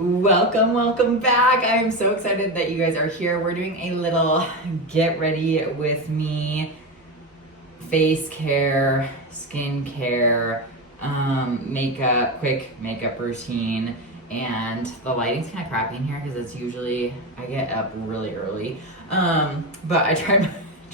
Welcome back. I'm so excited that you guys are here. We're doing a little get ready with me face care, skin care, makeup, quick makeup routine. And the lighting's kind of crappy in here because it's usually, I get up really early. But I tried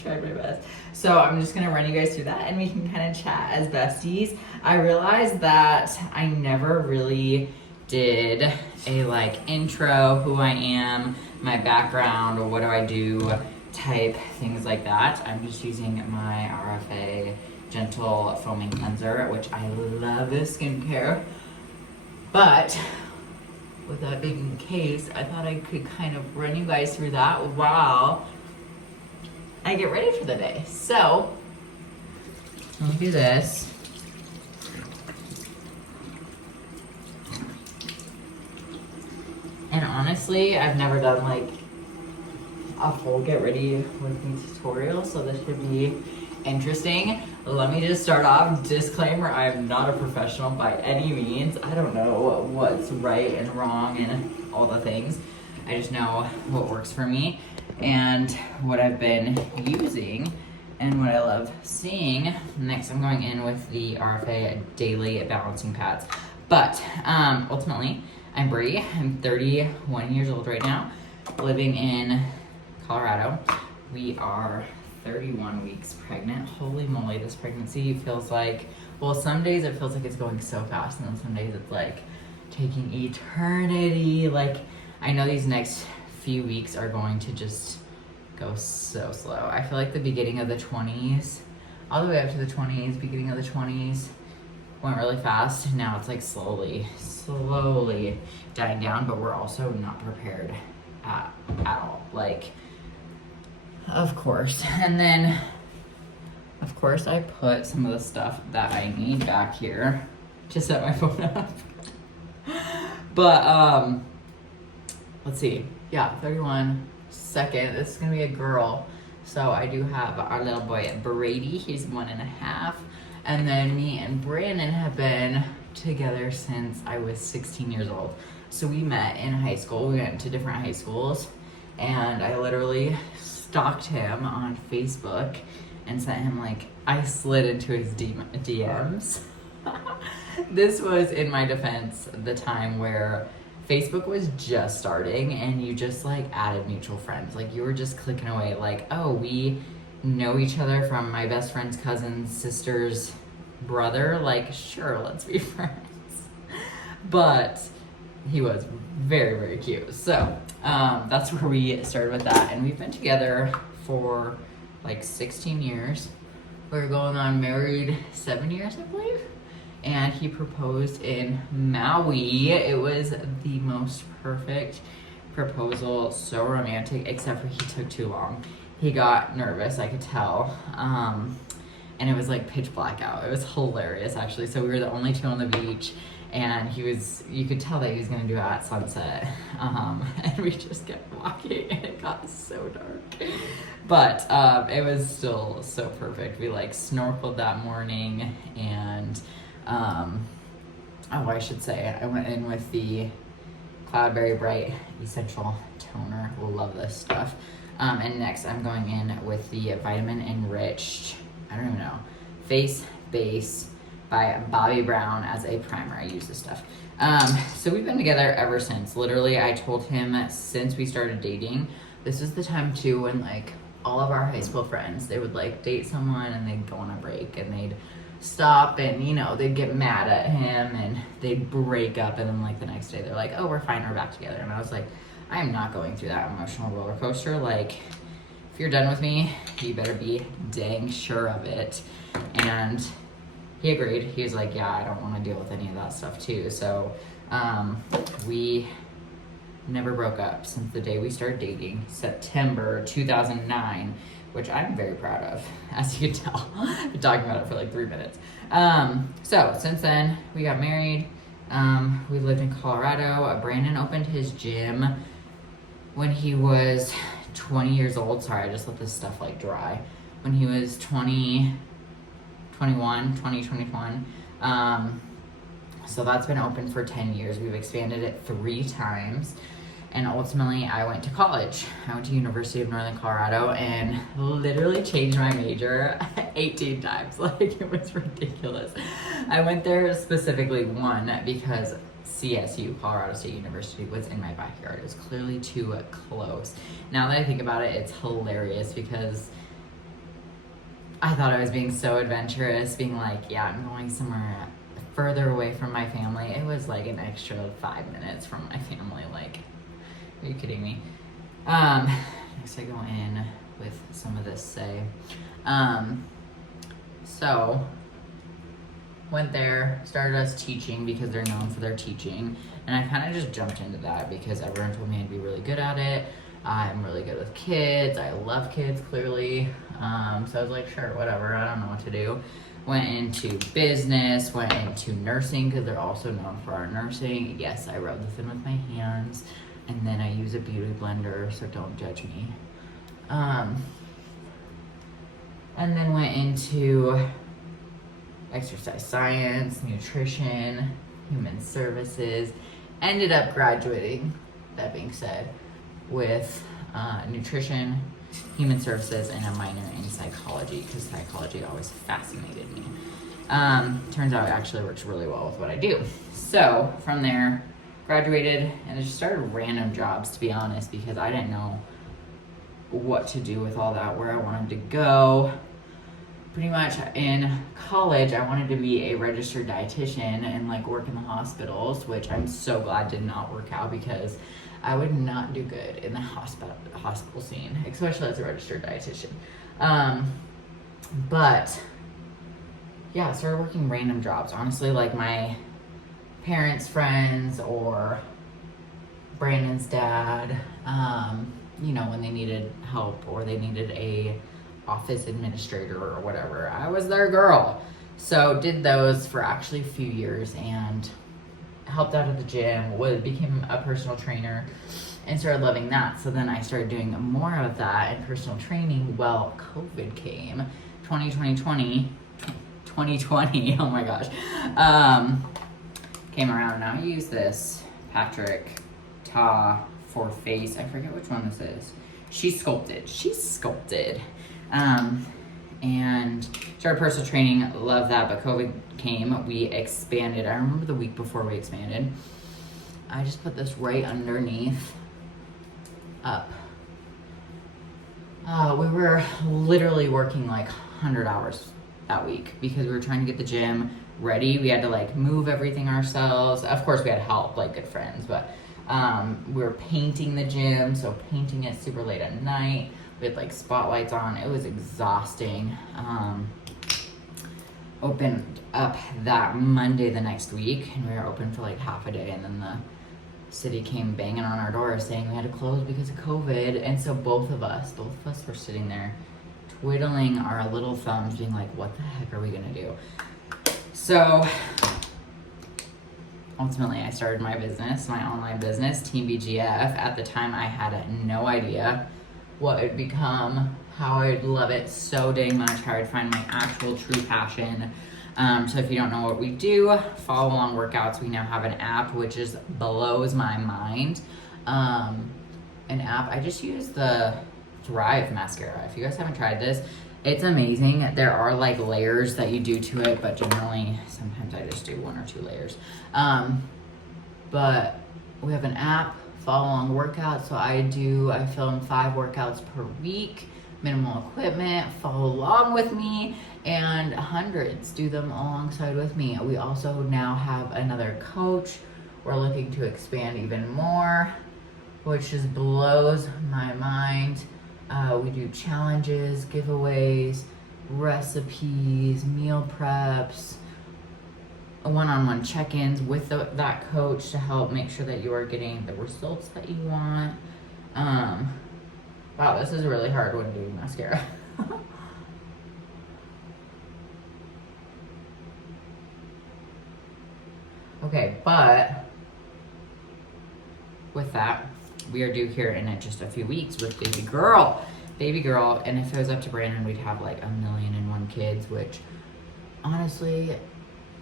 my best. So I'm just gonna run you guys through that and we can kind of chat as besties. I realized that I never really did a intro, who I am, my background, or what do I do type things like that. I'm just using my RFA Gentle Foaming Cleanser, which I love this skincare. But with that being the case, I thought I could kind of run you guys through that while I get ready for the day. So, let me do this. And honestly, I've never done a full get ready with me tutorial, so this should be interesting. Let me just start off, disclaimer, I am not a professional by any means. I don't know what's right and wrong and all the things. I just know what works for me and what I've been using and what I love seeing. Next, I'm going in with the RFA Daily Balancing Pads. But ultimately, I'm Brady. I'm 31 years old right now, living in Colorado. We are 31 weeks pregnant. Holy moly, this pregnancy feels like, well, some days it feels like it's going so fast, and then some days it's like taking eternity. I know these next few weeks are going to just go so slow. I feel like the beginning of the 20s, all the way up to the 20s, beginning of the 20s, went really fast. Now it's slowly dying down, but we're also not prepared at all. Of course. And then, of course, I put some of the stuff that I need back here to set my phone up. But, let's see. Yeah, 31 second. This is gonna be a girl. So I do have our little boy, Brady. He's 1.5. And then me and Brandon have been together since I was 16 years old. So we met in high school. We went to different high schools. And I literally stalked him on Facebook and sent him I slid into his DMs. This was, in my defense, the time where Facebook was just starting and you just added mutual friends. You were just clicking away oh, we know each other from my best friend's cousin's sister's brother. Sure, let's be friends. But he was very, very cute. So that's where we started with that. And we've been together for 16 years. We're going on married 7 years, I believe. And he proposed in Maui. It was the most perfect proposal, so romantic, except for he took too long. He got nervous, I could tell. And it was pitch black out. It was hilarious, actually. So we were the only two on the beach, and you could tell that he was gonna do it at sunset. And we just kept walking, and it got so dark. But it was still so perfect. We snorkeled that morning, and I should say, I went in with the Cloudberry Bright Essential Toner. Love this stuff. And next I'm going in with the Vitamin Enriched, I don't even know, Face Base by Bobbi Brown as a primer. I use this stuff. So we've been together ever since. Literally, I told him since we started dating, this is the time too when all of our high school friends, they would date someone and they'd go on a break and they'd stop and they'd get mad at him and they'd break up, and then the next day they're oh, we're fine, we're back together. And I was I am not going through that emotional roller coaster. If you're done with me, you better be dang sure of it. And he agreed. He was yeah, I don't want to deal with any of that stuff too. So we never broke up since the day we started dating, September 2009, which I'm very proud of, as you can tell. I've been talking about it for 3 minutes. So since then, we got married. We lived in Colorado. Brandon opened his gym when he was 20 years old. Sorry, I just let this stuff dry. When he was 21. So that's been open for 10 years. We've expanded it 3 times. And ultimately, I went to college. I went to University of Northern Colorado and literally changed my major 18 times. Like, it was ridiculous. I went there specifically, one, because CSU, Colorado State University, was in my backyard. It was clearly too close. Now that I think about it, it's hilarious because I thought I was being so adventurous, being like, yeah, I'm going somewhere further away from my family. It was like an extra 5 minutes from my family. Like, are you kidding me? Next I go in with some of this say. So went there, started us teaching because they're known for their teaching. And I kind of just jumped into that because everyone told me I'd be really good at it. I'm really good with kids. I love kids, clearly. So I was like, sure, whatever. I don't know what to do. Went into business, went into nursing because they're also known for our nursing. Yes, I rub this in with my hands. And then I use a beauty blender, so don't judge me. And then went into exercise science, nutrition, human services. Ended up graduating, that being said, with nutrition, human services, and a minor in psychology because psychology always fascinated me. Turns out it actually works really well with what I do. So from there, graduated and I just started random jobs, to be honest, because I didn't know what to do with all that, where I wanted to go. Pretty much in college, I wanted to be a registered dietitian and like work in the hospitals, which I'm so glad did not work out because I would not do good in the hospital scene, especially as a registered dietitian. But yeah, I started working random jobs. Honestly, like my parents' friends or Brandon's dad, you know, when they needed help or they needed a office administrator or whatever, I was their girl. So did those for actually a few years and helped out at the gym, became a personal trainer and started loving that. So then I started doing more of that and personal training. Well, COVID came, 2020, oh my gosh, came around. Now I use this Patrick Ta for face. I forget which one this is. She's sculpted. And started personal training, love that, but COVID came, we expanded. I remember the week before we expanded, I just put this right underneath up. We were literally working like 100 hours that week because we were trying to get the gym ready. We had to like move everything ourselves. Of course we had help, like good friends, but we were painting the gym, so painting it super late at night. We had like spotlights on. It was exhausting. Opened up that Monday the next week, and we were open for like half a day, and then the city came banging on our door saying we had to close because of COVID. And so both of us were sitting there twiddling our little thumbs, being like, what the heck are we gonna do? So ultimately I started my business, my online business, Team BGF. At the time I had no idea what it would become, how I'd love it so dang much, how I'd find my actual true passion. So if you don't know what we do, follow along workouts. We now have an app, which just blows my mind. An app, I just use the Thrive mascara. If you guys haven't tried this, it's amazing. There are like layers that you do to it, but generally, sometimes I just do 1 or 2 layers. But we have an app, follow along workouts. So I film 5 workouts per week, minimal equipment, follow along with me, and hundreds do them alongside with me. We also now have another coach. We're looking to expand even more, which just blows my mind. We do challenges, giveaways, recipes, meal preps, one-on-one check-ins with that coach to help make sure that you are getting the results that you want. Wow, this is really hard when doing mascara. Okay, but with that, we are due here in just a few weeks with baby girl. And if it was up to Brandon, we'd have like 1,000,001 kids, which honestly,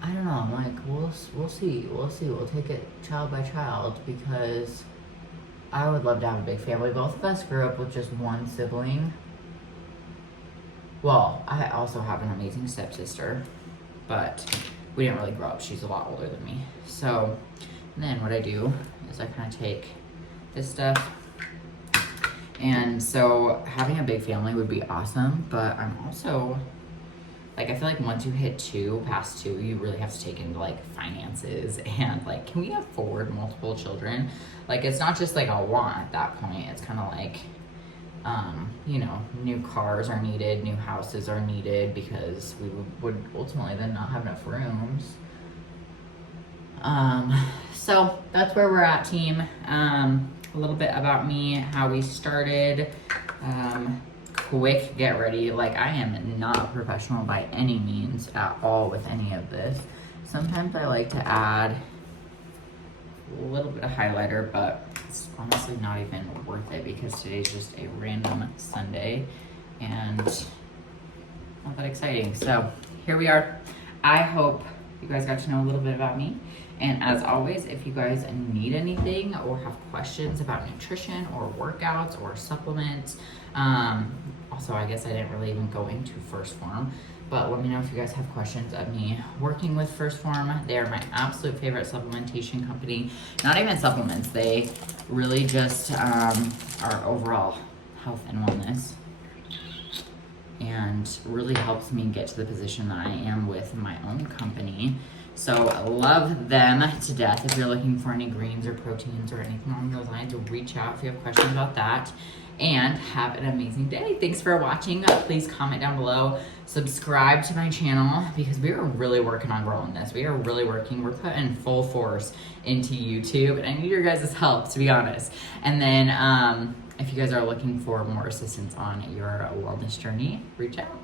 I don't know. I'm like, we'll see. We'll take it child by child because I would love to have a big family. Both of us grew up with just one sibling. Well, I also have an amazing stepsister, but we didn't really grow up. She's a lot older than me. So then what I do is I kind of take this stuff. And so having a big family would be awesome, but I'm also, like, I feel like once you hit past two, you really have to take into, like, finances and, like, can we afford multiple children? Like, it's not just, like, a want at that point. It's kind of like, you know, new cars are needed, new houses are needed because we would ultimately then not have enough rooms. So that's where we're at, team. A little bit about me, how we started. Quick get ready. Like, I am not a professional by any means at all with any of this. Sometimes I like to add a little bit of highlighter, but it's honestly not even worth it because today's just a random Sunday and not that exciting. So here we are. I hope you guys got to know a little bit about me. And as always, if you guys need anything or have questions about nutrition or workouts or supplements, also I guess I didn't really even go into First Form, but let me know if you guys have questions of me working with First Form. They are my absolute favorite supplementation company. Not even supplements, they really just are overall health and wellness, and really helps me get to the position that I am with my own company. So I love them to death. If you're looking for any greens or proteins or anything along those lines, reach out if you have questions about that. And have an amazing day. Thanks for watching. Please comment down below. Subscribe to my channel because we are really working on growing this. We are really working. We're putting full force into YouTube, and I need your guys' help, to be honest. And then if you guys are looking for more assistance on your wellness journey, reach out.